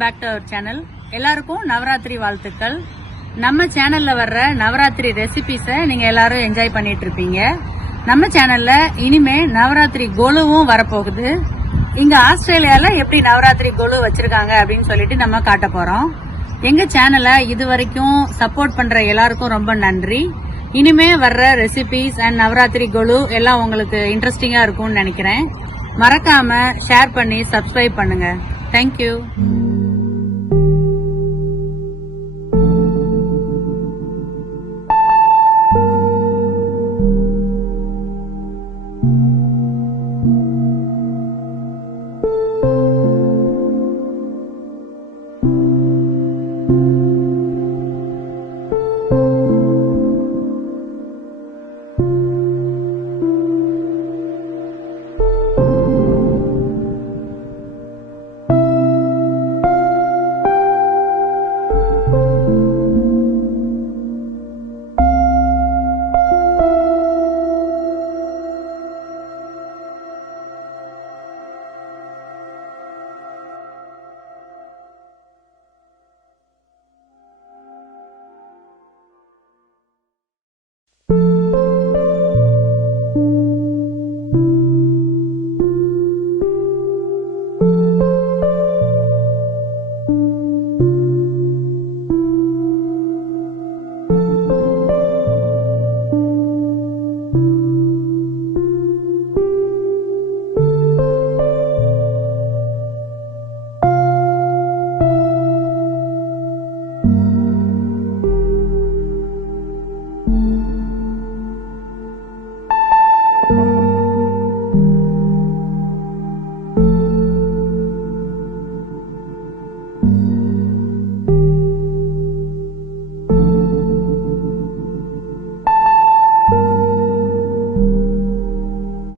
Back to our channel. எல்லாருக்கும் நவராத்திரி வாழ்த்துக்கள். நம்ம சேனல்ல வர்ற நவராத்திரி ரெசிபிஸை நீங்க எல்லாரும் என்ஜாய் பண்ணிட்டு இருப்பீங்க. நம்ம சேனல்ல இனிமே நவராத்திரி கோலுவும் வரப்போகுது. இங்க ஆஸ்திரேலியால எப்படி நவராத்திரி கோலு வச்சிருக்காங்க அப்படின்னு சொல்லிட்டு நம்ம காட்ட போறோம். எங்க சேனலை இது வரைக்கும் சப்போர்ட் பண்ற எல்லாருக்கும் ரொம்ப நன்றி. இனிமே வர்ற ரெசிபிஸ் அண்ட் நவராத்திரி கோலு எல்லாம் உங்களுக்கு இன்ட்ரெஸ்டிங்கா இருக்கும்னு நினைக்கிறேன். மறக்காம ஷேர் பண்ணி சப்ஸ்கிரைப் பண்ணுங்க. தேங்க்யூ.